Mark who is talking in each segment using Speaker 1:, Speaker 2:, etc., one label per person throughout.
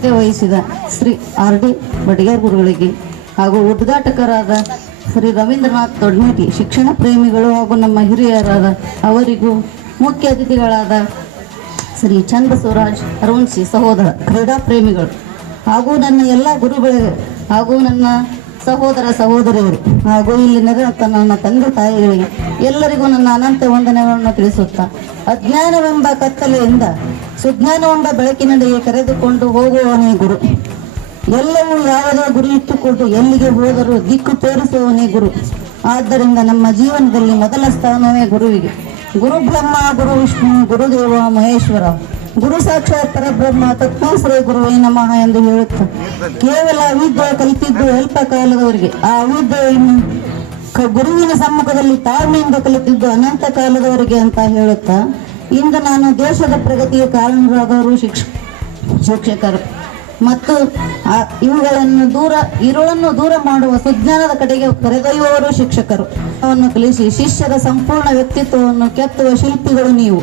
Speaker 1: ಅಧ್ಯಕ್ಷತೆ ವಹಿಸಿದ Shri R D Badiger ಗುರುಗಳಿಗೆ ಹಾಗೂ ಉದ್ಘಾಟಕರಾದ ಶ್ರೀ ರವೀಂದ್ರನಾಥ್ ದೊಡ್ಮೇಟಿ ಶಿಕ್ಷಣ ಪ್ರೇಮಿಗಳು ಹಾಗೂ ನಮ್ಮ ಹಿರಿಯರಾದ ಅವರಿಗೂ ಮುಖ್ಯ ಅತಿಥಿಗಳಾದ ಶ್ರೀ ಚಂದ್ರ ಸ್ವರಾಜ್ ಅರುಣ್ಸಿ ಸಹೋದರ, ಕ್ರೀಡಾ ಪ್ರೇಮಿಗಳು ಹಾಗೂ ನನ್ನ ಎಲ್ಲ ಗುರುಗಳಿಗೆ ಹಾಗೂ ನನ್ನ ಸಹೋದರ ಸಹೋದರಿಯರು ಹಾಗೂ ಇಲ್ಲಿ ನೆರೆದ ನನ್ನ ತಂದೆ ತಾಯಿಗಳಿಗೆ ಎಲ್ಲರಿಗೂ ನನ್ನ ಅನಂತ ವಂದನೆಗಳನ್ನು ತಿಳಿಸುತ್ತಾ, ಅಜ್ಞಾನವೆಂಬ ಕತ್ತಲೆಯಿಂದ ಸುಜ್ಞಾನವೆಂಬ ಬೆಳಕಿನಡೆಗೆ ಕರೆದುಕೊಂಡು ಹೋಗುವವನೇ ಗುರು. ಎಲ್ಲವೂ ಯಾವುದೇ ಗುರಿ ಇಟ್ಟುಕೊಂಡು ಎಲ್ಲಿಗೆ ಹೋದರೂ ದಿಕ್ಕು ತೋರಿಸುವವನೇ ಗುರು. ಆದ್ದರಿಂದ ನಮ್ಮ ಜೀವನದಲ್ಲಿ ಮೊದಲ ಸ್ಥಾನವೇ ಗುರುವಿಗೆ. ಗುರು ಬ್ರಹ್ಮ, ಗುರು ವಿಷ್ಣು, ಗುರುದೇವ, ಮಹೇಶ್ವರ. ಗುರು ಸಾಕ್ಷಾತ್ ಪರಬ್ರಹ್ಮ ತತ್ವಾಶ್ರಯ ಗುರುವೇ ನಮಃ ಎಂದು ಹೇಳುತ್ತ. ಕೇವಲ ಅವಿದ್ಯೆ ಕಲಿತಿದ್ದು ಅಲ್ಪ ಕಾಲದವರಿಗೆ. ಆ ಅವಿದ್ಯೆಯನ್ನು ಗುರುವಿನ ಸಮ್ಮುಖದಲ್ಲಿ ತಾಳ್ಮೆಯಿಂದ ಕಲಿತಿದ್ದು ಅನಂತ ಕಾಲದವರಿಗೆ ಅಂತ ಹೇಳುತ್ತಾ. ಇಂದು ನಾನು ದೇಶದ ಪ್ರಗತಿಗೆ ಕಾರಣರಾದವರು ಶಿಕ್ಷ, ಶಿಕ್ಷಕರು. ಮತ್ತು ಇವುಗಳನ್ನು ದೂರ, ಇರುಳನ್ನು ದೂರ ಮಾಡುವ ಸುಜ್ಞಾನದ ಕಡೆಗೆ ಕರೆದೊಯ್ಯುವವರು ಶಿಕ್ಷಕರು. ಅವನ್ನು ಕಲಿಸಿ ಶಿಷ್ಯರ ಸಂಪೂರ್ಣ ವ್ಯಕ್ತಿತ್ವವನ್ನು ಕೆತ್ತುವ ಶಿಲ್ಪಿಗಳು ನೀವು.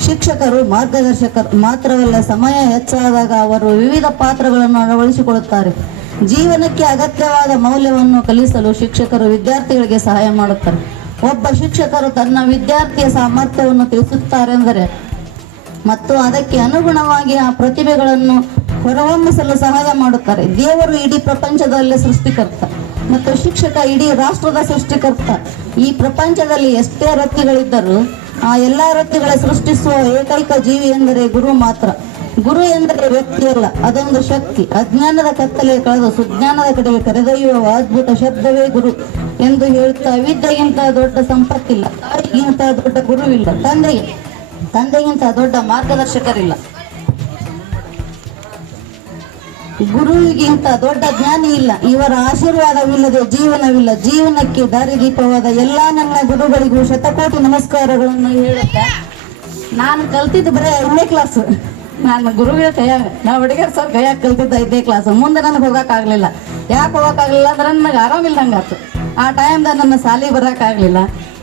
Speaker 1: ಶಿಕ್ಷಕರು ಮಾರ್ಗದರ್ಶಕರು. ಮಾತ್ರವಲ್ಲ, ಸಮಯ ಹೆಚ್ಚಾದಾಗ ಅವರು ವಿವಿಧ ಪಾತ್ರಗಳನ್ನು ಅಳವಡಿಸಿಕೊಳ್ಳುತ್ತಾರೆ. ಜೀವನಕ್ಕೆ ಅಗತ್ಯವಾದ ಮೌಲ್ಯವನ್ನು ಕಲಿಸಲು ಶಿಕ್ಷಕರು ವಿದ್ಯಾರ್ಥಿಗಳಿಗೆ ಸಹಾಯ ಮಾಡುತ್ತಾರೆ. ಒಬ್ಬ ಶಿಕ್ಷಕರು ತನ್ನ ವಿದ್ಯಾರ್ಥಿಯ ಸಾಮರ್ಥ್ಯವನ್ನು ತಿಳಿಸುತ್ತಾರೆಂದರೆ ಮತ್ತು ಅದಕ್ಕೆ ಅನುಗುಣವಾಗಿ ಆ ಪ್ರತಿಭೆಗಳನ್ನು ಹೊರಹೊಮ್ಮಿಸಲು ಸಹಾಯ ಮಾಡುತ್ತಾರೆ. ದೇವರು ಇಡೀ ಪ್ರಪಂಚದಲ್ಲಿ ಸೃಷ್ಟಿಕರ್ತ ಮತ್ತು ಶಿಕ್ಷಕ ಇಡೀ ರಾಷ್ಟ್ರದ ಸೃಷ್ಟಿಕರ್ತ. ಈ ಪ್ರಪಂಚದಲ್ಲಿ ಎಷ್ಟೇ ವೃತ್ತಿಗಳಿದ್ದರೂ ಆ ಎಲ್ಲ ರತ್ತಿಗಳ ಸೃಷ್ಟಿಸುವ ಏಕೈಕ ಜೀವಿ ಎಂದರೆ ಗುರು ಮಾತ್ರ. ಗುರು ಎಂದರೆ ವ್ಯಕ್ತಿ ಅಲ್ಲ, ಅದೊಂದು ಶಕ್ತಿ. ಅಜ್ಞಾನದ ಕತ್ತಲೆ ಕಳೆದು ಸುಜ್ಞಾನದ ಕಡೆಗೆ ಕರೆದೊಯ್ಯುವ ಅದ್ಭುತ ಶಬ್ದವೇ ಗುರು ಎಂದು ಹೇಳುತ್ತಾ ವಿದ್ಯೆಗಿಂತ ದೊಡ್ಡ ಸಂಪತ್ತಿಲ್ಲ ತಾಯಿಗಿಂತ ದೊಡ್ಡ ಗುರುವಿಲ್ಲ, ತಂದೆಗೆ, ತಂದೆಗಿಂತ ದೊಡ್ಡ ಮಾರ್ಗದರ್ಶಕರಿಲ್ಲ. ಗುರುವಿಗಿಂತ ದೊಡ್ಡ ಜ್ಞಾನಿ ಇಲ್ಲ, ಇವರ ಆಶೀರ್ವಾದವಿಲ್ಲದೆ ಜೀವನವಿಲ್ಲ. ಜೀವನಕ್ಕೆ ದಾರಿದೀಪವಾದ ಎಲ್ಲಾ ನನ್ನ ಗುರುಗಳಿಗೂ ಶತಕೋಟಿ ನಮಸ್ಕಾರಗಳನ್ನು ಹೇಳುತ್ತಾ, ನಾನು ಕಲ್ತಿದ್ದು ಬರೀ ಐದನೇ ಕ್ಲಾಸ್ ನಾನು ಗುರುಗಳ ಕೈಯಾಗ ನಾ ಹುಡುಗರ್ ಸರ್ ಕೈಯಾಗ ಕಲ್ತಿದ್ದ ಐದನೇ ಕ್ಲಾಸ್ ಮುಂದೆ ನನಗೆ ಹೋಗೋಕ್ಕಾಗಲಿಲ್ಲ. ಯಾಕೆ ಹೋಗೋಕ್ಕಾಗಲಿಲ್ಲ ಅಂದ್ರೆ ನನಗೆ ಆರಾಮಿಲ್ದಂಗಾತು ಆ ಟೈಮ್ದಾಗ ನನ್ನ ಸಾಲಿ ಬರೋಕ್ಕಾಗಲಿಲ್ಲ.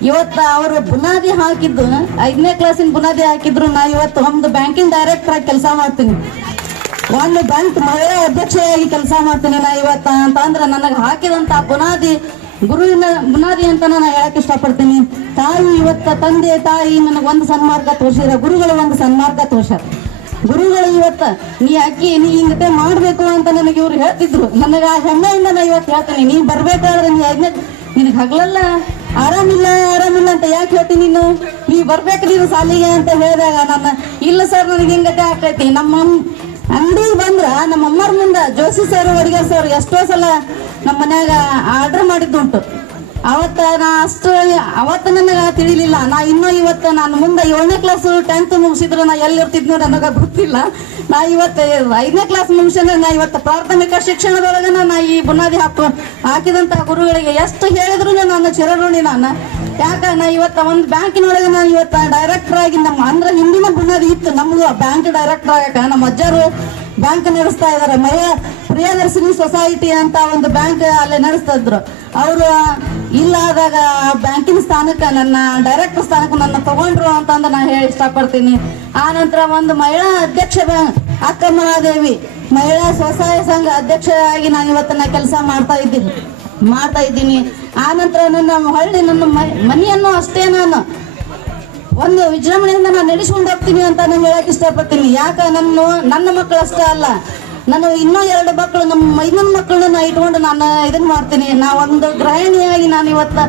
Speaker 1: ಇವತ್ತು ಅವರು ಬುನಾದಿ ಹಾಕಿದ್ದು, ಐದನೇ ಕ್ಲಾಸಿನ ಬುನಾದಿ ಹಾಕಿದ್ರು, ನಾ ಇವತ್ತು ಒಂದು ಬ್ಯಾಂಕಿಂಗ್ ಡೈರೆಕ್ಟರ್ ಆಗಿ ಕೆಲಸ ಮಾಡ್ತೀನಿ. ಒಂದು ಬ್ಯಾಂಕ್ ಮಹಿಳಾ ಅಧ್ಯಕ್ಷೆಯಾಗಿ ಕೆಲಸ ಮಾಡ್ತೀನಿ ನಾ ಇವತ್ತ ಅಂತ ಅಂದ್ರೆ ನನಗೆ ಹಾಕಿದಂತ ಬುನಾದಿ, ಗುರುವಿನ ಬುನಾದಿ ಅಂತ ನಾನು ಹೇಳಕ್ ಇಷ್ಟಪಡ್ತೀನಿ. ತಾಯಿ ಇವತ್ತ ತಂದೆ, ತಾಯಿ ನನಗೆ ಒಂದು ಸನ್ಮಾರ್ಗ ತೋರಿಸಿದ್ರೆ ಗುರುಗಳು ಒಂದು ಸನ್ಮಾರ್ಗ ತೋರ್ಸ್ಯಾರ. ಗುರುಗಳು ಇವತ್ತ, ನೀ ಅಕ್ಕಿ, ನೀ ಹಿಂಗತೆ ಮಾಡ್ಬೇಕು ಅಂತ ನನಗೆ ಇವ್ರು ಹೇಳ್ತಿದ್ರು. ನನಗೆ ಆ ಹೆಮ್ಮೆಯಿಂದ ನಾ ಇವತ್ತು ಹೇಳ್ತೇನೆ. ನೀ ಬರ್ಬೇಕಾದ್ರೆ ನೀ ಐದನೇ ನಿನಗೆ ಹಗಲಲ್ಲ? ಆರಾಮಿಲ್ಲ ಆರಾಮಿಲ್ಲ ಅಂತ ಯಾಕೆ ಹೇಳ್ತೀನಿ ನೀನು? ನೀ ಬರ್ಬೇಕು ನೀನು ಸಾಲಿಗೆ ಅಂತ ಹೇಳಿದಾಗ ನನ್ನ ಇಲ್ಲ ಸರ್, ನನಗೆ ಹಿಂಗತೆ ಆಗ್ತೈತಿ. ನಮ್ಮ ಅಂಗಡಿ ಬಂದ್ರ ನಮ್ಮ ಅಮ್ಮರ ಮುಂದ ಜೋಶಿ ಸರ್ ಅಡಿಗೆ ಸರ್ ಎಷ್ಟೋ ಸಲ ನಮ್ಮ ಮನ್ಯಾಗ ಆರ್ಡರ್ ಮಾಡಿದ್ದುಂಟು. ಅವತ್ತ ನಾ ಅಷ್ಟು ಅವತ್ತ ನನಗೆ ತಿಳಿಲಿಲ್ಲ. ನಾ ಇನ್ನೂ ಇವತ್ತು ನಾನು ಮುಂದೆ ಏಳನೇ ಕ್ಲಾಸ್ ಟೆಂತ್ ಮುಗಿಸಿದ್ರು ನಾ ಎಲ್ಲಿರ್ತಿದ್ನೋ ನನಗ ಗೊತ್ತಿಲ್ಲ. ನಾ ಇವತ್ತು ಐದನೇ ಕ್ಲಾಸ್ ಮುಗಿಸಿದ್ರೆ ನಾ ಇವತ್ತು ಪ್ರಾಥಮಿಕ ಶಿಕ್ಷಣದೊಳಗ ನಾ ಈ ಬುನಾದಿ ಹಾಕು, ಹಾಕಿದಂತ ಗುರುಗಳಿಗೆ ಎಷ್ಟು ಹೇಳಿದ್ರು ನಾನು ಚಿರಋಣಿ ನಾನು. ಯಾಕ, ನಾ ಇವತ್ತ ಒಂದು ಬ್ಯಾಂಕಿನೊಳಗೆ ನಾನು ಇವತ್ತ ಡೈರೆಕ್ಟರ್ ಆಗಿ ನಮ್ಮ ಅಂದ್ರೆ ಹಿಂದಿನ ಬುನಾದಿ ಇತ್ತು ನಮ್ದು. ಬ್ಯಾಂಕ್ ಡೈರೆಕ್ಟರ್ ಆಗಕ ನಮ್ಮ ಅಜ್ಜರು ಬ್ಯಾಂಕ್ ನಡೆಸ್ತಾ ಇದ್ದಾರೆ ಮಯ ಪ್ರಿಯದರ್ಶಿನಿ ಸೊಸೈಟಿ ಅಂತ ಒಂದು ಬ್ಯಾಂಕ್ ಅಲ್ಲಿ ನಡೆಸ್ತಾ ಇದ್ರು ಅವರು, ಇಲ್ಲ ಆದಾಗ ಬ್ಯಾಂಕಿನ ಸ್ಥಾನಕ್ಕೆ ನನ್ನ ಡೈರೆಕ್ಟರ್ ಸ್ಥಾನಕ್ಕೆ ನನ್ನ ತಗೊಂಡ್ರು ಅಂತಂದು ನಾನು ಹೇಳಿ ಇಷ್ಟಪಡ್ತೀನಿ. ಆ ನಂತರ ಒಂದು ಮಹಿಳಾ ಅಧ್ಯಕ್ಷ ಅಕ್ಕ ಮಹಾದೇವಿ. ಮಹಿಳಾ ಸ್ವಸಹಾಯ ಸಂಘ ಅಧ್ಯಕ್ಷರಾಗಿ ನಾನು ಇವತ್ತು ನಾ ಕೆಲಸ ಮಾಡ್ತಾ ಇದ್ದೀನಿ ಮಾಡ್ತಾ ಇದ್ದೀನಿ. ಆ ನಂತರ ನನ್ನ ಹಳ್ಳಿ ನನ್ನ ಮನೆಯನ್ನು ಅಷ್ಟೇ ನಾನು ಒಂದು ವಿಜೃಂಭಣೆಯಿಂದ ನಾನು ನಡೆಸ್ಕೊಂಡು ಹೋಗ್ತೀನಿ ಅಂತ ನಾನು ಹೇಳಕ್ ಇಷ್ಟಪಡ್ತೀನಿ. ಯಾಕ? ನನ್ನ ನನ್ನ ಮಕ್ಕಳು ಅಷ್ಟೇ ಅಲ್ಲ. ನಾನು ಇನ್ನೂ ಎರಡು ಮಕ್ಕಳು, ನಮ್ಮ ಇನ್ನೊಂದು ಮಕ್ಕಳನ್ನ ನಾ ಇಟ್ಕೊಂಡು ನಾನು ಇದನ್ನ ಮಾಡ್ತೀನಿ. ನಾ ಒಂದು ಗೃಹಿಣಿಯಾಗಿ ನಾನು ಇವತ್ತ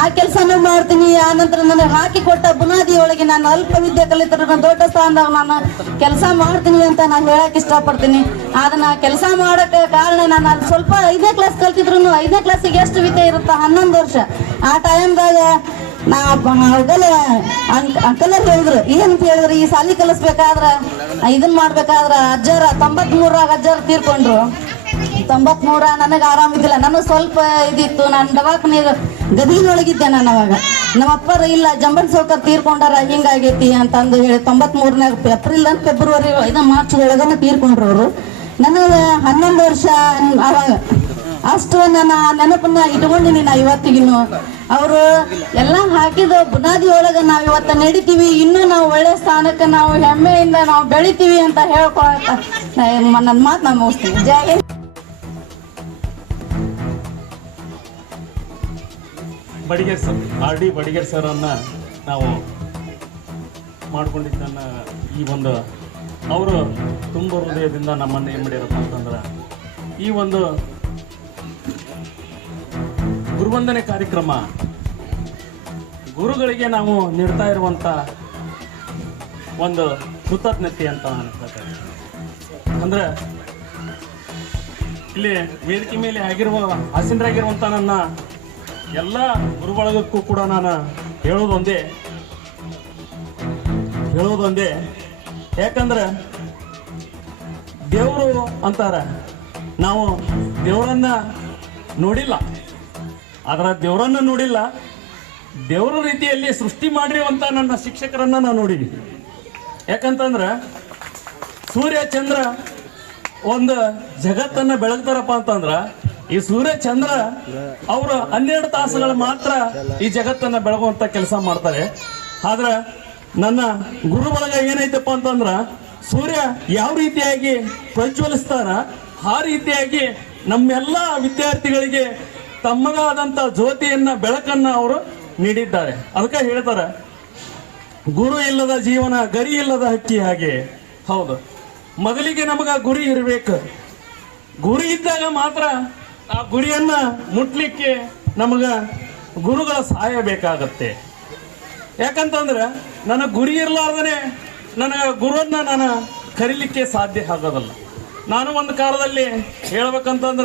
Speaker 1: ಆ ಕೆಲಸನೂ ಮಾಡ್ತೀನಿ. ಆ ನಂತರ ನನಗೆ ಹಾಕಿ ಕೊಟ್ಟ ಬುನಾದಿ ಒಳಗೆ ನಾನು ಅಲ್ಪ ವಿದ್ಯೆ ಕಲಿತರ ದೊಡ್ಡ ಸ್ಥಾನದಾಗ ನಾನು ಕೆಲಸ ಮಾಡ್ತೀನಿ ಅಂತ ನಾನು ಹೇಳಕ್ ಇಷ್ಟಪಡ್ತೀನಿ. ಅದನ್ನ ಕೆಲಸ ಮಾಡಕ್ಕೆ ಕಾರಣ ನಾನು ಸ್ವಲ್ಪ ಐದನೇ ಕ್ಲಾಸ್ ಕಲ್ತಿದ್ರು ಐದನೇ ಕ್ಲಾಸಿಗೆ ಎಷ್ಟು ವಿದ್ಯೆ ಇರುತ್ತೆ? ಹನ್ನೊಂದು ವರ್ಷ. ಆ ಟೈಮ್ದಾಗ ನಾ ಅಂಕಲ ಹೇಳಿದ್ರು. ಏನಂತ ಹೇಳಿದ್ರು? ಈ ಸಾಲಿ ಕಲಿಸ್ಬೇಕಾದ್ರ, ಇದನ್ ಮಾಡ್ಬೇಕಾದ್ರ ಅಜ್ಜರ ತೊಂಬತ್ ಮೂರಾಗ ಅಜ್ಜಾರ ತೀರ್ಕೊಂಡ್ರು. ತೊಂಬತ್ ಮೂರ ನನಗೆ ಆರಾಮಿದ್ದಿಲ್ಲ ನನಗೆ ಸ್ವಲ್ಪ ಇದಿತ್ತು. ನಾನು ದವಾಖಾನೆ ಗದಗಿನೊಳಗಿದ್ದೆ ನಾನು ಅವಾಗ. ನಮ್ಮ ಅಪ್ಪರು ಇಲ್ಲ ಜಂಬನ್ ಸೌಕರ್ ತೀರ್ಕೊಂಡಾರ ಹಿಂಗಾಗೈತಿ ಅಂತಂದು ಹೇಳಿ ತೊಂಬತ್ ಮೂರನಾಗ ಏಪ್ರಿಲ್ ಅಂತ ಫೆಬ್ರವರಿ ಇದು ಮಾರ್ಚ್ ಒಳಗನೆ ತೀರ್ಕೊಂಡ್ರು ಅವರು. ನನಗೆ ಹನ್ನೊಂದು ವರ್ಷ ಅವಾಗ. ಅಷ್ಟು ನನ್ನ ನೆನಪನ್ನ ಇಟ್ಕೊಂಡಿನಿ ನಾ ಇವತ್ತಿಗಿನ್ನು. ಅವರು ಎಲ್ಲ ಹಾಕಿದ ಬುನಾದಿ ಒಳಗ ನಾವ್ ಇವತ್ತ ನಡಿತೀವಿ ಇನ್ನು ನಾವು ಒಳ್ಳೆ ಸ್ಥಾನಕ್ಕೆ ನಾವು ಹೆಮ್ಮೆಯಿಂದ ನಾವು ಬೆಳಿತೀವಿ ಅಂತ ಹೇಳ್ಕೊಳತ್ತ ನನ್ನ ಮಾತು ನಾನು ಮುಗಿಸ್ತೀವಿ Jaya.
Speaker 2: Badiger sir R D Badiger ಅನ್ನು ನಾವು ಮಾಡ್ಕೊಂಡಿದ್ದನ್ನ ಈ ಒಂದು ಅವರು ತುಂಬ ಹೃದಯದಿಂದ ನಮ್ಮನ್ನು ಏನು ಮಾಡಿರಪ್ಪ ಅಂತಂದ್ರೆ ಈ ಒಂದು ಗುರುವಂದನೆ ಕಾರ್ಯಕ್ರಮ. ಗುರುಗಳಿಗೆ ನಾವು ನೀಡ್ತಾ ಇರುವಂಥ ಒಂದು ಕೃತಜ್ಞತೆ ಅಂತ ಅನ್ಸುತ್ತೆ ಅಂದ್ರೆ ಇಲ್ಲಿ ವೇದಿಕೆ ಮೇಲೆ ಆಗಿರುವ ಆಸೀನರಾಗಿರುವಂಥ ನನ್ನ ಎಲ್ಲ ಗುರುಬಳಗಕ್ಕೂ ಕೂಡ ನಾನು ಹೇಳೋದೊಂದೇ ಹೇಳೋದೊಂದೇ. ಯಾಕಂದ್ರೆ ದೇವರು ಅಂತಾರೆ, ನಾವು ದೇವರನ್ನ ನೋಡಿಲ್ಲ. ಅದರ ದೇವರನ್ನ ನೋಡಿಲ್ಲ. ದೇವರ ರೀತಿಯಲ್ಲಿ ಸೃಷ್ಟಿ ಮಾಡಿರುವಂತ ನನ್ನ ಶಿಕ್ಷಕರನ್ನ ನಾನು ನೋಡಿದ್ದೀನಿ ಯಾಕಂತಂದ್ರೆ ಸೂರ್ಯ ಚಂದ್ರ ಒಂದು ಜಗತ್ತನ್ನ ಬೆಳಗ್ತಾರಪ್ಪ ಅಂತಂದ್ರ ಈ ಸೂರ್ಯ ಚಂದ್ರ ಅವರು ಹನ್ನೆರಡು ತಾಸುಗಳು ಮಾತ್ರ ಈ ಜಗತ್ತನ್ನ ಬೆಳಗುವಂತ ಕೆಲಸ ಮಾಡ್ತಾರೆ. ಆದ್ರ ನನ್ನ ಗುರು ಬಳಗ ಏನೈತಪ್ಪ ಅಂತಂದ್ರ ಸೂರ್ಯ ಯಾವ ರೀತಿಯಾಗಿ ಪ್ರಜ್ವಲಿಸ್ತಾರ ಆ ರೀತಿಯಾಗಿ ನಮ್ಮೆಲ್ಲ ವಿದ್ಯಾರ್ಥಿಗಳಿಗೆ ತಮ್ಮದಾದಂತ ಜ್ಯೋತಿಯನ್ನ, ಬೆಳಕನ್ನ ಅವರು ನೀಡಿದ್ದಾರೆ. ಅದಕ್ಕೆ ಹೇಳ್ತಾರೆ, ಗುರು ಇಲ್ಲದ ಜೀವನ, ಗರಿ ಇಲ್ಲದ ಹಕ್ಕಿ ಹಾಗೆ. ಹೌದು. ಮೊದಲಿಗೆ ನಮಗ ಗುರಿ ಇರಬೇಕು. ಗುರಿ ಇದ್ದಾಗ ಮಾತ್ರ ಆ ಗುರಿಯನ್ನ ಮುಟ್ಲಿಕ್ಕೆ ನಮಗ ಗುರುಗಳ ಸಹಾಯ ಬೇಕಾಗತ್ತೆ. ಯಾಕಂತಂದ್ರೆ, ನನ್ನ ಗುರಿ ಇರಲಾರ್ದನೆ ನನಗೆ ಗುರುವನ್ನ ನಾನು ಕರೀಲಿಕ್ಕೆ ಸಾಧ್ಯ ಆಗೋದಲ್ಲ. ನಾನು ಒಂದು ಕಾಲದಲ್ಲಿ ಹೇಳ್ಬೇಕಂತಂದ್ರ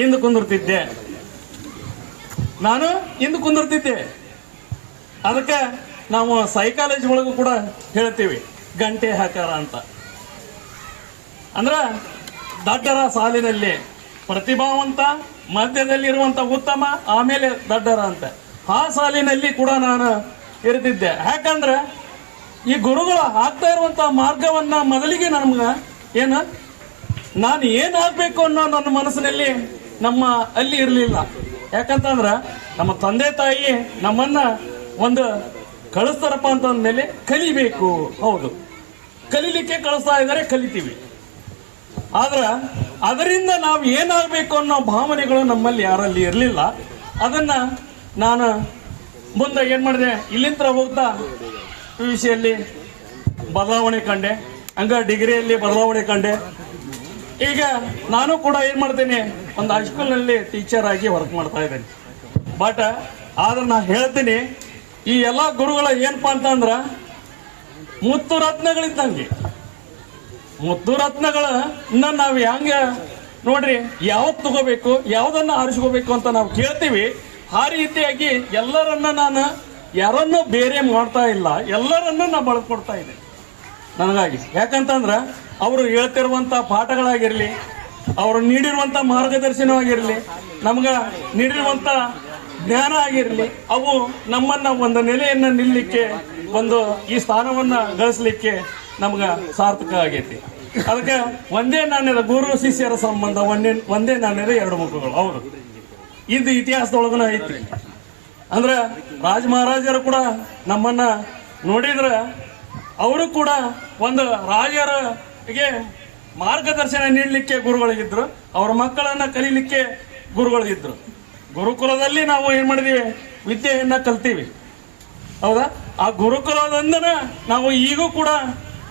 Speaker 2: ಇಂದು ಕುಂದಿರ್ತಿದ್ದೆ. ನಾನು ಇಂದು ಕುಂದಿರ್ತಿದ್ದೆ. ಅದಕ್ಕೆ ನಾವು ಸೈಕಾಲಜಿ ಒಳಗೂ ಕೂಡ ಹೇಳ್ತೀವಿ, ಗಂಟೆ ಹಾಕಾರ ಅಂತ. ಅಂದ್ರೆ ದಡ್ಡರ ಸಾಲಿನಲ್ಲಿ ಪ್ರತಿಭಾವಂತ ಮಧ್ಯದಲ್ಲಿ ಇರುವಂತ ಉತ್ತಮ, ಆಮೇಲೆ ದಡ್ಡರ ಅಂತ. ಆ ಸಾಲಿನಲ್ಲಿ ಕೂಡ ನಾನು ಇರ್ತಿದ್ದೆ. ಯಾಕಂದ್ರೆ ಈ ಗುರುಗಳು ಹಾಕ್ತಾ ಇರುವಂತ ಮಾರ್ಗವನ್ನ ಮೊದಲಿಗೆ ನಮ್ಗೆ ಏನ, ನಾನು ಏನ್ ಆಗ್ಬೇಕು ಅನ್ನೋ ನನ್ನ ಮನಸ್ಸಿನಲ್ಲಿ ನಮ್ಮ ಅಲ್ಲಿ ಇರಲಿಲ್ಲ. ಯಾಕಂತಂದ್ರ ನಮ್ಮ ತಂದೆ ತಾಯಿ ನಮ್ಮನ್ನ ಒಂದು ಕಳಿಸ್ತಾರಪ್ಪ ಅಂತಂದ್ಮೇಲೆ ಕಲಿಬೇಕು. ಹೌದು. ಕಲಿಲಿಕ್ಕೆ ಕಳಿಸ್ತಾ ಇದ್ದಾರೆ, ಕಲಿತೀವಿ. ಆದ್ರ ಅದರಿಂದ ನಾವು ಏನಾಗಬೇಕು ಅನ್ನೋ ಭಾವನೆಗಳು ನಮ್ಮಲ್ಲಿ ಯಾರಲ್ಲಿ ಇರಲಿಲ್ಲ. ಅದನ್ನ ನಾನು ಮುಂದೆ ಏನು ಮಾಡಿದೆ? ಇಲ್ಲಿಂದ ಹೋಗ್ತಾ ಪಿ ವಿ ಸಿಯಲ್ಲಿ ಬದಲಾವಣೆ ಕಂಡೆ. ಹಂಗ ಡಿಗ್ರಿಯಲ್ಲಿ ಬದಲಾವಣೆ ಕಂಡೆ. ಈಗ ನಾನು ಕೂಡ ಏನ್ ಮಾಡ್ತೀನಿ, ಒಂದು ಹೈಸ್ಕೂಲ್ನಲ್ಲಿ ಟೀಚರ್ ಆಗಿ ವರ್ಕ್ ಮಾಡ್ತಾ ಇದ್ದೇನೆ. ಬಟ್ ಆದ್ರೆ ನಾ ಹೇಳ್ತೀನಿ, ಈ ಎಲ್ಲಾ ಗುರುಗಳ ಏನಪ್ಪ ಅಂತಂದ್ರ ಮುತ್ತು ರತ್ನಗಳಿದ್ದಂಗೆ ಮುತ್ತು ರತ್ನಗಳನ್ನ ನಾವು ಹೆಂಗ, ನೋಡ್ರಿ, ಯಾವ್ದು ತಗೋಬೇಕು, ಯಾವ್ದನ್ನ ಆರಿಸ್ಕೋಬೇಕು ಅಂತ ನಾವು ಕೇಳ್ತೀವಿ. ಆ ರೀತಿಯಾಗಿ ಎಲ್ಲರನ್ನ ನಾನು ಯಾರನ್ನೂ ಬೇರೆ ಮಾಡ್ತಾ ಇಲ್ಲ, ಎಲ್ಲರನ್ನ ನಾ ಬಳಸ್ಕೊಡ್ತಾ ಇದ್ದೆ ನನಗಾಗಿ. ಯಾಕಂತಂದ್ರ ಅವರು ಹೇಳ್ತಿರುವಂಥ ಪಾಠಗಳಾಗಿರಲಿ, ಅವರು ನೀಡಿರುವಂತ ಮಾರ್ಗದರ್ಶನವಾಗಿರಲಿ, ನಮ್ಗೆ ನೀಡಿರುವಂತ ಜ್ಞಾನ ಆಗಿರಲಿ, ಅವು ನಮ್ಮನ್ನ ಒಂದು ನೆಲೆಯನ್ನ ನಿಲ್ಲಿಕ್ಕೆ, ಒಂದು ಈ ಸ್ಥಾನವನ್ನ ಗಳಿಸ್ಲಿಕ್ಕೆ ನಮ್ಗೆ ಸಾರ್ಥಕ ಆಗೈತಿ. ಅದಕ್ಕೆ ಒಂದೇ ನಾಣ್ಯದ ಗುರು, ಶಿಷ್ಯರ ಸಂಬಂಧ, ಒಂದೇ ಒಂದೇ ನಾಣ್ಯದ ಎರಡು ಮುಖಗಳು, ಹೌದು. ಇದು ಇತಿಹಾಸದೊಳಗನ ಐತಿ. ಅಂದ್ರ ರಾಜ ಮಹಾರಾಜರು ಕೂಡ ನಮ್ಮನ್ನ ನೋಡಿದ್ರ, ಅವರು ಕೂಡ ಒಂದು ರಾಜರಿಗೆ ಮಾರ್ಗದರ್ಶನ ನೀಡಲಿಕ್ಕೆ ಗುರುಗಳಿಗಿದ್ರು ಅವ್ರ ಮಕ್ಕಳನ್ನ ಕಲೀಲಿಕ್ಕೆ ಗುರುಗಳಿಗಿದ್ರು ಗುರುಕುಲದಲ್ಲಿ ನಾವು ಏನ್ ಮಾಡಿದೀವಿ? ವಿದ್ಯೆಯನ್ನ ಕಲ್ತೀವಿ. ಹೌದಾ? ಆ ಗುರುಕುಲದಿಂದನ ನಾವು ಈಗೂ ಕೂಡ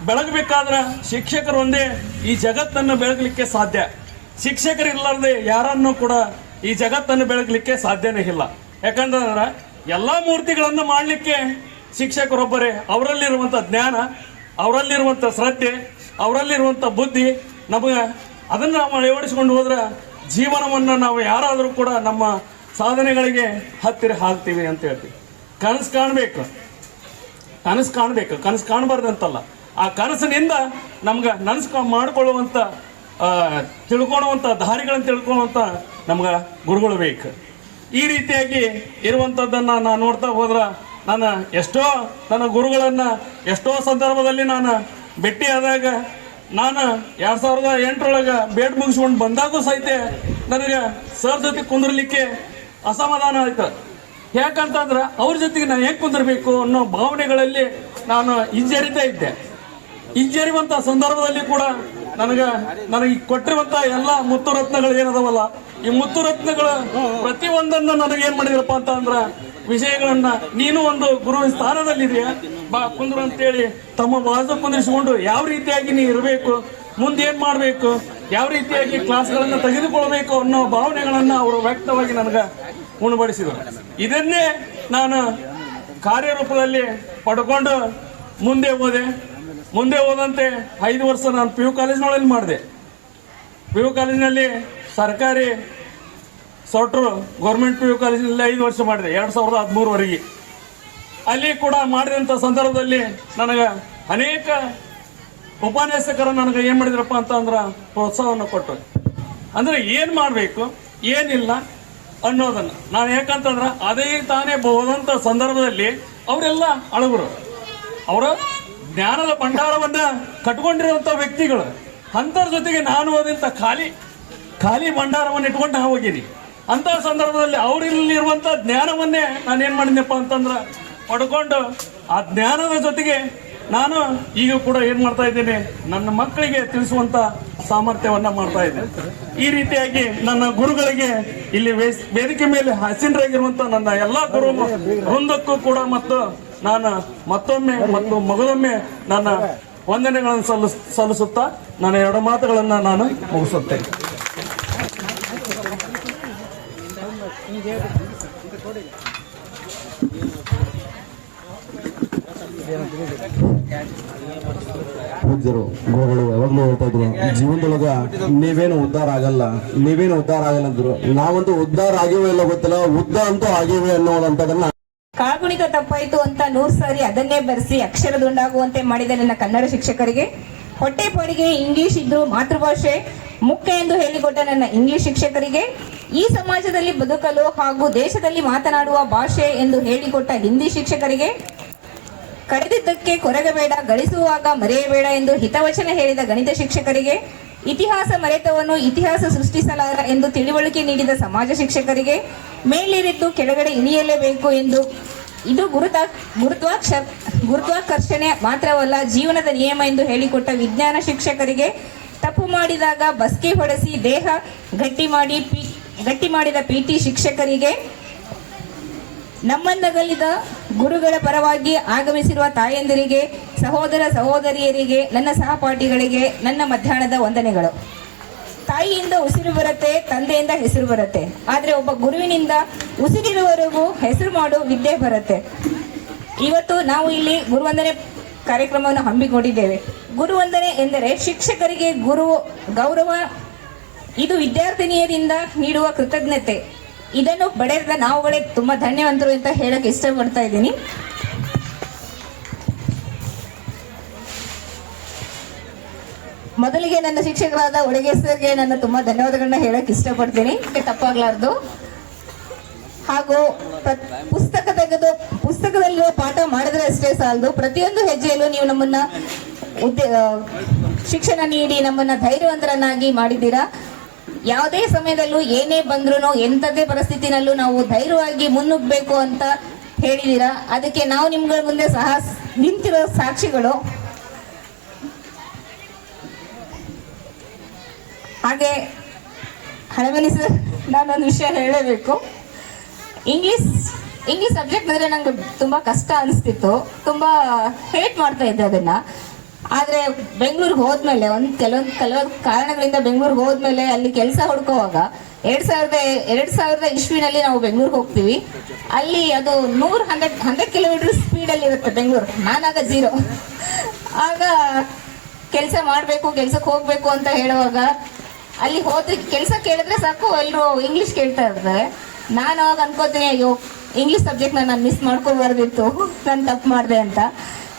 Speaker 2: ಬೆಳಗಬೇಕಾದ್ರ ಶಿಕ್ಷಕರು ಒಂದೇ ಈ ಜಗತ್ತನ್ನು ಬೆಳಗಲಿಕ್ಕೆ ಸಾಧ್ಯ. ಶಿಕ್ಷಕರು ಇರ್ಲಾರ್ದೆ ಯಾರನ್ನು ಕೂಡ ಈ ಜಗತ್ತನ್ನು ಬೆಳಗಲಿಕ್ಕೆ ಸಾಧ್ಯನೇ ಇಲ್ಲ. ಯಾಕಂದ್ರೆ ಎಲ್ಲಾ ಮೂರ್ತಿಗಳನ್ನು ಮಾಡಲಿಕ್ಕೆ ಶಿಕ್ಷಕರೊಬ್ಬರೇ. ಅವರಲ್ಲಿರುವಂತ ಜ್ಞಾನ, ಅವರಲ್ಲಿರುವಂತ ಶ್ರದ್ಧೆ ಅವರಲ್ಲಿರುವಂತ ಬುದ್ಧಿ ನಮಗೆ ಅದನ್ನ ನಾವು ಅಳವಡಿಸಿಕೊಂಡು ಹೋದ್ರೆ ಜೀವನವನ್ನ ನಾವು ಯಾರಾದರೂ ಕೂಡ ನಮ್ಮ ಸಾಧನೆಗಳಿಗೆ ಹತ್ತಿರ ಹಾಕ್ತೀವಿ ಅಂತ ಹೇಳ್ತೀವಿ. ಕನಸು ಕಾಣ್ಬೇಕು. ಕನಸು ಕಾಣ್ಬೇಕು. ಕನಸು ಕಾಣಬಾರ್ದಂತಲ್ಲ. ಆ ಕನಸಿನಿಂದ ನಮ್ಗೆ ನನಸು ಮಾಡ್ಕೊಳ್ಳುವಂತ ಆ, ತಿಳ್ಕೊಳ್ಳುವಂತ ದಾರಿಗಳನ್ನ ತಿಳ್ಕೊಳ್ಳುವಂತ ನಮ್ಗ ಗುರುಗಳು ಬೇಕು. ಈ ರೀತಿಯಾಗಿ ಇರುವಂತದ್ದನ್ನ ನಾನು ನೋಡ್ತಾ ಹೋದ್ರೆ ನಾನು ಎಷ್ಟೋ ನನ್ನ ಗುರುಗಳನ್ನ ಎಷ್ಟೋ ಸಂದರ್ಭದಲ್ಲಿ ನಾನು ಭೇಟಿಯಾದಾಗ ನಾನು ಎರಡ್ ಸಾವಿರದ ಎಂಟರೊಳಗ ಭೇಟ್ ಮುಗಿಸ್ಕೊಂಡು ಬಂದಾಗೂ ಸಹಿತ ನನಗೆ ಸರ್ ಜೊತೆ ಕುಂದಿರ್ಲಿಕ್ಕೆ ಅಸಮಾಧಾನ ಆಯ್ತು. ಯಾಕಂತಂದ್ರ ಅವ್ರ ಜೊತೆಗೆ ನಾನು ಹೇಗೆ ಕುಂದಿರ್ಬೇಕು ಅನ್ನೋ ಭಾವನೆಗಳಲ್ಲಿ ನಾನು ಹಿಂಜರಿತಾ ಇದ್ದೆ. ಹಿಂಜರಿಯುವಂತ ಸಂದರ್ಭದಲ್ಲಿ ಕೂಡ ನನಗ ನನಗೆ ಕೊಟ್ಟಿರುವಂತ ಎಲ್ಲ ಮುತ್ತು ರತ್ನಗಳು ಏನದವಲ್ಲ, ಈ ಮುತ್ತು ಪ್ರತಿ ಒಂದನ್ನ ನನಗೆ ಏನ್ ಮಾಡಿದ್ರಪ್ಪ ಅಂತ ಅಂದ್ರ ವಿಷಯಗಳನ್ನ ನೀನು ಒಂದು ಗುರು ಸ್ಥಾನದಲ್ಲಿದೆಯಾ? ಬಾ, ಕುಂದ್ರು ಅಂತೇಳಿ ತಮ್ಮ ವಾಸ ಕುಂದಿರಿಸಿಕೊಂಡು ಯಾವ ರೀತಿಯಾಗಿ ನೀ ಇರಬೇಕು, ಮುಂದೆ ಮಾಡ್ಬೇಕು, ಯಾವ ರೀತಿಯಾಗಿ ಕ್ಲಾಸ್ಗಳನ್ನ ತೆಗೆದುಕೊಳ್ಬೇಕು ಅನ್ನೋ ಭಾವನೆಗಳನ್ನ ಅವರು ವ್ಯಕ್ತವಾಗಿ ನನಗ ಉಣಬಡಿಸಿದರು. ಇದನ್ನೇ ನಾನು ಕಾರ್ಯರೂಪದಲ್ಲಿ ಪಡ್ಕೊಂಡು ಮುಂದೆ ಹೋದೆ. ಮುಂದೆ ಹೋದಂತೆ ಐದು ವರ್ಷ ನಾನು ಪಿ ಯು ಕಾಲೇಜ್ನೊಳಗೆ ಮಾಡಿದೆ. ಪಿ ಯು ಕಾಲೇಜಿನಲ್ಲಿ ಸರ್ಕಾರಿ ಸೊಟ್ರು ಗೌರ್ಮೆಂಟ್ ಪಿ ಯು ಕಾಲೇಜಿನಲ್ಲಿ ಐದು ವರ್ಷ ಮಾಡಿದೆ, ಎರಡು ಸಾವಿರದ ಹದಿಮೂರವರೆಗೆ. ಅಲ್ಲಿ ಕೂಡ ಮಾಡಿದಂಥ ಸಂದರ್ಭದಲ್ಲಿ ನನಗೆ ಅನೇಕ ಉಪನ್ಯಾಸಕರು ನನಗೆ ಏನು ಮಾಡಿದ್ರಪ್ಪ ಅಂತಂದ್ರೆ ಪ್ರೋತ್ಸಾಹವನ್ನು ಕೊಟ್ಟರು. ಅಂದರೆ ಏನು ಮಾಡಬೇಕು, ಏನಿಲ್ಲ ಅನ್ನೋದನ್ನು. ನಾನು ಯಾಕಂತಂದ್ರೆ ಅದೇ ತಾನೇ ಹೋದಂಥ ಸಂದರ್ಭದಲ್ಲಿ ಅವರೆಲ್ಲ ಅಳಗರು ಅವರ ಜ್ಞಾನದ ಭಂಡಾರವನ್ನ ಕಟ್ಕೊಂಡಿರುವಂತ ವ್ಯಕ್ತಿಗಳು ಅಂಥವ್ರ ಜೊತೆಗೆ ನಾನು ಅದಂತ ಖಾಲಿ ಖಾಲಿ ಭಂಡಾರವನ್ನು ಇಟ್ಕೊಂಡು ಹೋಗಿನಿ. ಅಂತ ಸಂದರ್ಭದಲ್ಲಿ ಅವರಲ್ಲಿರುವಂತ ಜ್ಞಾನವನ್ನೇ ನಾನು ಏನ್ ಮಾಡಿದ್ನಪ್ಪ ಅಂತಂದ್ರ ಪಡ್ಕೊಂಡು ಆ ಜ್ಞಾನದ ಜೊತೆಗೆ ನಾನು ಈಗ ಕೂಡ ಏನ್ ಮಾಡ್ತಾ ಇದ್ದೇನೆ, ನನ್ನ ಮಕ್ಕಳಿಗೆ ತಿಳಿಸುವಂತ ಸಾಮರ್ಥ್ಯವನ್ನ ಮಾಡ್ತಾ ಇದ್ದೇನೆ. ಈ ರೀತಿಯಾಗಿ ನನ್ನ ಗುರುಗಳಿಗೆ ಇಲ್ಲಿ ವೇದಿಕೆ ಮೇಲೆ ಹಸಿನರಾಗಿರುವಂತ ನನ್ನ ಎಲ್ಲಾ ಗುರು ವೃಂದಕ್ಕೂ ಕೂಡ ಮತ್ತು ನಾನು ಮತ್ತೊಮ್ಮೆ, ಮತ್ತು ಮಗದೊಮ್ಮೆ ನನ್ನ ವಂದನೆಗಳನ್ನು ಸಲ್ಲಿಸ್, ಸಲ್ಲಿಸುತ್ತಾ ನನ್ನ ಎರಡು ಮಾತುಗಳನ್ನ ನಾನು ಮುಗಿಸುತ್ತೇನೆ.
Speaker 3: ಪೂಜ್ಯರು, ಗುರುಗಳು, ಯಾವಾಗಲೂ ಹೇಳ್ತಾ ಇದ್ರು ಜೀವನದೊಳಗ ನೀವೇನು ಉದ್ಧಾರ ಆಗಲ್ಲ, ನೀವೇನು ಉದ್ಧಾರ ಆಗಲ್ಲ ಅಂದ್ರು, ನಾವಂತೂ ಉದ್ಧಾರ ಆಗಿವೆ ಇಲ್ಲ ಗೊತ್ತಿಲ್ಲ, ಉದ್ದ ಅಂತೂ ಆಗಿವೆ ಅನ್ನೋದಂತದನ್ನ
Speaker 4: ಕಾಗುಣಿತ ತಪ್ಪಾಯ್ತು ಅಂತ ನೂರ್ ಸಾರಿ ಅದನ್ನೇ ಬರೆಸಿ ಅಕ್ಷರದುಂಡಾಗುವಂತೆ ಮಾಡಿದ ನನ್ನ ಕನ್ನಡ ಶಿಕ್ಷಕರಿಗೆ. ಹೊಟ್ಟೆಪಾಡಿಗೆ ಇಂಗ್ಲಿಷ್ ಇದ್ರು ಮಾತೃಭಾಷೆ ಮುಖ್ಯ ಎಂದು ಹೇಳಿಕೊಟ್ಟ ನನ್ನ ಇಂಗ್ಲಿಷ್ ಶಿಕ್ಷಕರಿಗೆ. ಈ ಸಮಾಜದಲ್ಲಿ ಬದುಕಲು ಹಾಗೂ ದೇಶದಲ್ಲಿ ಮಾತನಾಡುವ ಭಾಷೆ ಎಂದು ಹೇಳಿಕೊಟ್ಟ ಹಿಂದಿ ಶಿಕ್ಷಕರಿಗೆ. ಕಳೆದಿದ್ದಕ್ಕೆ ಕೊರಗಬೇಡ ಗಳಿಸುವಾಗ ಮರೆಯಬೇಡ ಎಂದು ಹಿತವಚನ ಹೇಳಿದ ಗಣಿತ ಶಿಕ್ಷಕರಿಗೆ. ಇತಿಹಾಸ ಮರೆತವನ್ನು ಇತಿಹಾಸ ಸೃಷ್ಟಿಸಲಾರ ಎಂದು ತಿಳಿವಳಿಕೆ ನೀಡಿದ ಸಮಾಜ ಶಿಕ್ಷಕರಿಗೆ. ಮೇಲೇರಿದ್ದು ಕೆಳಗಡೆ ಇಳಿಯಲೇಬೇಕು ಎಂದು ಇದು ಗುರುತಾ ಗುರುತ್ವಾಕ್ಷ ಗುರುತ್ವಾಕರ್ಷಣೆ ಮಾತ್ರವಲ್ಲ, ಜೀವನದ ನಿಯಮ ಎಂದು ಹೇಳಿಕೊಟ್ಟ ವಿಜ್ಞಾನ ಶಿಕ್ಷಕರಿಗೆ ತಪ್ಪು ಮಾಡಿದಾಗ ಬಸ್ಕಿ ಹೊಡೆಸಿ ದೇಹ ಗಟ್ಟಿ ಮಾಡಿ ಪಿ, ಗಟ್ಟಿ ಮಾಡಿದ ಪಿ ಟಿ ಶಿಕ್ಷಕರಿಗೆ ನಮ್ಮಂದಗಲಿದ ಗುರುಗಳ ಪರವಾಗಿ ಆಗಮಿಸಿರುವ ತಾಯಂದಿರಿಗೆ, ಸಹೋದರ ಸಹೋದರಿಯರಿಗೆ, ನನ್ನ ಸಹಪಾಠಿಗಳಿಗೆ ನನ್ನ ಮಧ್ಯಾಹ್ನದ ವಂದನೆಗಳು. ತಾಯಿಯಿಂದ ಉಸಿರು ಬರುತ್ತೆ, ತಂದೆಯಿಂದ ಹೆಸರು ಬರುತ್ತೆ. ಆದರೆ ಒಬ್ಬ ಗುರುವಿನಿಂದ ಉಸಿರಿರುವವರೆಗೂ ಹೆಸರು ಮಾಡೋ ವಿದ್ಯೆ ಬರುತ್ತೆ. ಇವತ್ತು ನಾವು ಇಲ್ಲಿ ಗುರುವಂದನೆ ಕಾರ್ಯಕ್ರಮವನ್ನು ಹಮ್ಮಿಕೊಂಡಿದ್ದೇವೆ. ಗುರುವಂದನೆ ಎಂದರೆ ಶಿಕ್ಷಕರಿಗೆ ಗುರು ಗೌರವ, ಇದು ವಿದ್ಯಾರ್ಥಿನಿಯರಿಂದ ನೀಡುವ ಕೃತಜ್ಞತೆ. ಇದನ್ನು ಪಡೆದ ನಾವುಗಳೇ ತುಂಬಾ ಧನ್ಯವಂತರು ಅಂತ ಹೇಳಕ್ ಇಷ್ಟಪಡ್ತಾ ಇದ್ದೀನಿ. ಮೊದಲಿಗೆ ನನ್ನ ಶಿಕ್ಷಕರಾದ ಒಳಗೆ ಸರ್ಗೆ ನನ್ನ ತುಂಬಾ ಧನ್ಯವಾದಗಳನ್ನ ಹೇಳಕ್ ಇಷ್ಟಪಡ್ತೀನಿ. ತಪ್ಪಾಗ್ಲಾರ್ದು. ಹಾಗೂ ಪುಸ್ತಕ ತೆಗೆದು ಪುಸ್ತಕದಲ್ಲಿರುವ ಪಾಠ ಮಾಡಿದ್ರೆ ಅಷ್ಟೇ ಸಾಲದು. ಪ್ರತಿಯೊಂದು ಹೆಜ್ಜೆಯಲ್ಲೂ ನೀವು ನಮ್ಮನ್ನ ಶಿಕ್ಷಣ ನೀಡಿ ನಮ್ಮನ್ನ ಧೈರ್ಯವಂತರನ್ನಾಗಿ ಮಾಡಿದ್ದೀರಾ? ಯಾವುದೇ ಸಮಯದಲ್ಲೂ ಏನೇ ಬಂದ್ರು ಎಂಥದೇ ಪರಿಸ್ಥಿತಿನಲ್ಲೂ ನಾವು ಧೈರ್ಯವಾಗಿ ಮುನ್ನುಗ್ಬೇಕು ಅಂತ ಹೇಳಿದ್ದೀರಾ? ಅದಕ್ಕೆ ನಾವು ನಿಮ್ಗಳ ಮುಂದೆ ಸಹ ನಿಂತಿರೋ ಸಾಕ್ಷಿಗಳು ಹಾಗೆ ಹಳಮನಿ ಸರ್, ನಾನೊಂದು ವಿಷಯ ಹೇಳಬೇಕು. ಇಂಗ್ಲೀಷ್ ಇಂಗ್ಲೀಷ್ ಸಬ್ಜೆಕ್ಟ್ ಅಂದ್ರೆ ನಂಗೆ ತುಂಬಾ ಕಷ್ಟ ಅನಿಸ್ತಿತ್ತು. ತುಂಬಾ ಹೇಟ್ ಮಾಡ್ತಾ ಇದ್ದೆ ಅದನ್ನ. ಆದರೆ ಬೆಂಗಳೂರಿಗೆ ಹೋದ್ಮೇಲೆ ಒಂದು ಕೆಲವೊಂದು ಕೆಲವೊಂದು ಕಾರಣಗಳಿಂದ ಬೆಂಗಳೂರಿಗೆ ಹೋದ್ಮೇಲೆ ಅಲ್ಲಿ ಕೆಲಸ ಹುಡ್ಕೋವಾಗ ಎರಡು ಸಾವಿರದ ಎರಡು ಸಾವಿರದ ಇಸ್ವಿನಲ್ಲಿ ನಾವು ಬೆಂಗಳೂರಿಗೆ ಹೋಗ್ತೀವಿ. ಅಲ್ಲಿ ಅದು ನೂರ್ ಹಂಡ್ರೆಡ್ ಹಂಡ್ರೆಡ್ ಕಿಲೋಮೀಟರ್ ಸ್ಪೀಡ್ ಅಲ್ಲಿ ಇರುತ್ತೆ ಬೆಂಗಳೂರು. ನಾನಾಗ ಜೀರೋ. ಆಗ ಕೆಲಸ ಮಾಡಬೇಕು ಕೆಲ್ಸಕ್ಕೆ ಹೋಗಬೇಕು ಅಂತ ಹೇಳುವಾಗ ಅಲ್ಲಿ ಹೋದ ಕೆಲಸ ಕೇಳಿದ್ರೆ ಸಾಕು ಎಲ್ಲರೂ ಇಂಗ್ಲಿಷ್ ಕೇಳ್ತಾ ಇರ್ತಾರೆ. ನಾನು ಅವಾಗ ಅನ್ಕೋತೀನಿ, ಅಯ್ಯೋ ಇಂಗ್ಲಿಷ್ ಸಬ್ಜೆಕ್ಟ್ ನಾನು ಮಿಸ್ ಮಾಡ್ಕೋಬಾರ್ದಿತ್ತು ನಾನು ತಪ್ಪು ಮಾಡಿದೆ ಅಂತ.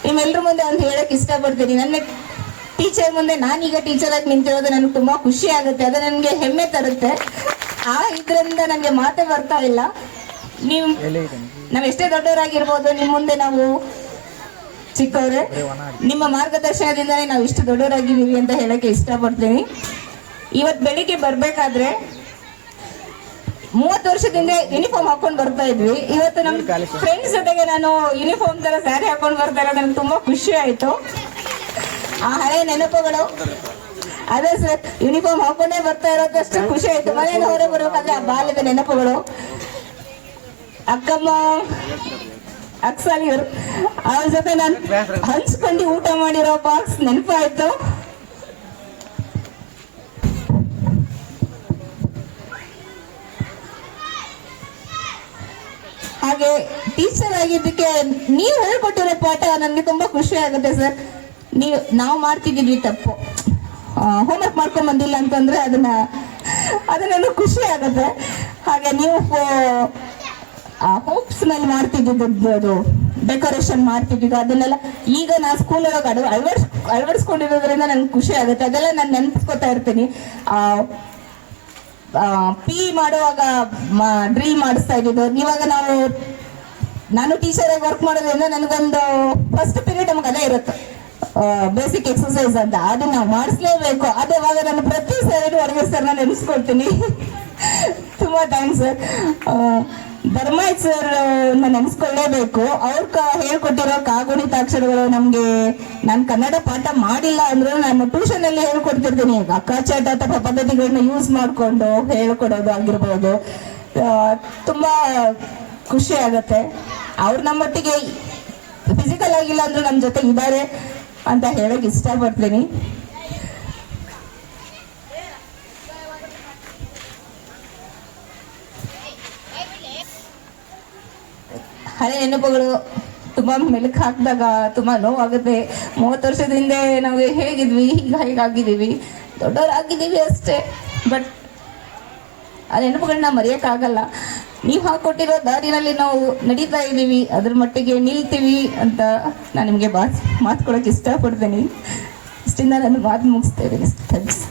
Speaker 4: ನಿಮ್ಮೆಲ್ಲರ ಮುಂದೆ ಒಂದು ಹೇಳಕ್ ಇಷ್ಟಪಡ್ತೀನಿ. ನನ್ನ ಟೀಚರ್ ಮುಂದೆ ನಾನೀಗ ಟೀಚರ್ ಆಗಿ ನಿಂತಿರೋದು ನನಗೆ ತುಂಬಾ ಖುಷಿ ಆಗುತ್ತೆ. ಅದು ನನಗೆ ಹೆಮ್ಮೆ ತರುತ್ತೆ. ಆ ಇದರಿಂದ ನನಗೆ ಮಾತೇ ಬರ್ತಾ ಇಲ್ಲ. ನೀವು, ನಾವು ಎಷ್ಟೇ ದೊಡ್ಡವರಾಗಿರ್ಬೋದು ನಿಮ್ಮ ಮುಂದೆ ನಾವು ಚಿಕ್ಕವ್ರೆ, ನಿಮ್ಮ ಮಾರ್ಗದರ್ಶನದಿಂದಲೇ ನಾವು ಇಷ್ಟು ದೊಡ್ಡವರಾಗಿದ್ದೀವಿ ಅಂತ ಹೇಳಕ್ಕೆ ಇಷ್ಟಪಡ್ತೀನಿ. ಇವತ್ ಬೆಳಿಗ್ಗೆ ಬರಬೇಕಾದ್ರೆ ಮೂವತ್ತು ವರ್ಷದಿಂದ ಯೂನಿಫಾರ್ಮ್ ಹಾಕೊಂಡು ಬರ್ತಾ ಇದ್ವಿ. ಇವತ್ತು ನಮ್ಮ ಫ್ರೆಂಡ್ಸ್ ಜೊತೆಗೆ ನಾನು ಯೂನಿಫಾರ್ಮ್ ತರ ಸ್ಯಾರಿ ಹಾಕೊಂಡು ಬರ್ತಾ ಇರೋ ನನಗೆ ತುಂಬಾ ಖುಷಿ ಆಯ್ತು. ಆ ಹಳೆ ನೆನಪುಗಳು. ಅದೇ ಸರ್ ಯೂನಿಫಾರ್ಮ್ ಹಾಕೊಂಡೇ ಬರ್ತಾ ಇರೋದಷ್ಟು ಖುಷಿ ಆಯ್ತು. ಮನೆಯಿಂದ ಹೊರಗೆ ಬರಬೇಕಾದ್ರೆ ಆ ಬಾಲ್ಯದ ನೆನಪುಗಳು. ಅಕ್ಕಮ್ಮ ಅಕ್ಸಾಲಿಯರು ಅವ್ರ ಜೊತೆ ನಾನು ಹಂಚ್ಕೊಂಡು ಊಟ ಮಾಡಿರೋ ಬಾಕ್ಸ್ ನೆನಪಾಯ್ತು. ಹಾಗೆ ಟೀಚರ್ ಆಗಿದ್ದಕ್ಕೆ ನೀವು ಹೇಳ್ಕೊಟ್ಟಿರೋ ಪಾಠ ನನಗೆ ತುಂಬಾ ಖುಷಿ ಆಗುತ್ತೆ ಸರ್ ನೀವು, ನಾವು ಮಾಡ್ತಿದ್ದೀವಿ ತಪ್ಪು. ಹೋಮ್ವರ್ಕ್ ಮಾಡ್ಕೊಂಡ್ ಬಂದಿಲ್ಲ ಅಂತಂದ್ರೆ ಅದನ್ನ ಅದನ್ನ ಖುಷಿ ಆಗುತ್ತೆ. ಹಾಗೆ ನೀವು ಹೋಪ್ಸ್ನಲ್ಲಿ ಮಾಡ್ತಿದ್ದಿದ್ದು ಅದು ಡೆಕೋರೇಷನ್ ಮಾಡ್ತಿದ್ದಿದ್ದು ಅದನ್ನೆಲ್ಲ ಈಗ ನಾ ಸ್ಕೂಲ್ ಒಳಗೆ ಅಳವ ಅಳವಡಿಸ್, ಅಳವಡಿಸ್ಕೊಂಡಿರೋದ್ರಿಂದ ನಂಗೆ ಖುಷಿ ಆಗುತ್ತೆ. ಅದೆಲ್ಲ ನಾನು ನೆನ್ಪಿಸ್ಕೊತಾ ಇರ್ತೀನಿ. ಆ ಪಿ ಮಾಡುವಾಗ ಡ್ರಿಲ್ ಮಾಡಿಸ್ತಾ ಇದ್ದಿದ್ದು. ಇವಾಗ ನಾವು, ನಾನು ಟೀಚರ್ ಆಗಿ ವರ್ಕ್ ಮಾಡೋದ್ರಿಂದ ನನಗೊಂದು ಫಸ್ಟ್ ಪೀರಿಯಡ್ ನಮ್ಗೆ ಅದೇ ಇರುತ್ತೆ. ಬೇಸಿಕ್ ಎಕ್ಸಸೈಸ್ ಅಂತ. ಅದನ್ನ ನಾವು ಮಾಡಿಸ್ಲೇಬೇಕು. ಅದು ಇವಾಗ ನಾನು ಪ್ರತಿ ಸರಿ ಹೊರಗೆ ಸರ್ ನಾನು ನೆನೆಸ್ಕೊಳ್ತೀನಿ. ತುಂಬಾ ಥ್ಯಾಂಕ್ಸ್ ಸರ್ ಧರ್ಮಾಯ್ ಸರ್ ನಾನು ನೆನೆಸ್ಕೊಳ್ಳೇಬೇಕು. ಅವ್ರ ಹೇಳ್ಕೊಟ್ಟಿರೋ ಕಾಗುಣಿತಾಕ್ಷರಗಳು ನಮ್ಗೆ ನಾನು ಕನ್ನಡ ಪಾಠ ಮಾಡಿಲ್ಲ ಅಂದ್ರೆ ನಾನು ಟ್ಯೂಷನ್ ಅಲ್ಲಿ ಹೇಳ್ಕೊಡ್ತಿರ್ತೀನಿ. ಅಕ್ಕಾಚಾಟ ಅಥವಾ ಪದ್ಧತಿಗಳನ್ನ ಯೂಸ್ ಮಾಡ್ಕೊಂಡು ಹೇಳ್ಕೊಡೋದು ಆಗಿರ್ಬೋದು. ತುಂಬಾ ಖುಷಿ ಆಗತ್ತೆ. ಅವ್ರು ನಮ್ಮೊಟ್ಟಿಗೆ ಫಿಸಿಕಲ್ ಆಗಿಲ್ಲ ಅಂದ್ರೆ ನಮ್ಮ ಜೊತೆ ಇದ್ದಾರೆ ಅಂತ ಹೇಳಕ್ ಇಷ್ಟಪಡ್ತೀನಿ. ಹಳೆ ನೆನಪುಗಳು ತುಂಬಾ ಮೆಲುಕು ಹಾಕಿದಾಗ ತುಂಬಾ ನೋವಾಗುತ್ತೆ. ಮೂವತ್ತು ವರ್ಷದ ಹಿಂದೆ ನಾವು ಹೇಗಿದ್ವಿ ಈಗ ಹೇಗಾಗಿದ್ದೀವಿ? ದೊಡ್ಡವರಾಗಿದ್ದೀವಿ ಅಷ್ಟೇ. ಬಟ್ ಆ ನೆನಪುಗಳನ್ನ ಮರೆಯೋಕ್ಕಾಗಲ್ಲ. ನೀವು ಹಾಕೊಟ್ಟಿರೋ ದಾರಿನಲ್ಲಿ ನಾವು ನಡೀತಾ ಇದ್ದೀವಿ. ಅದ್ರ ಮಟ್ಟಿಗೆ ನಿಲ್ತೀವಿ ಅಂತ ನಾನು ನಿಮಗೆ ಮಾತು ಮಾತು ಕೊಡೋಕೆ ಇಷ್ಟಪಡ್ತೀನಿ. ಇಷ್ಟಿಂದ ನಾನು ಮಾತು ಮುಗಿಸ್ತಾ ಇದ್ದೀನಿ. ಥ್ಯಾಂಕ್ಸ್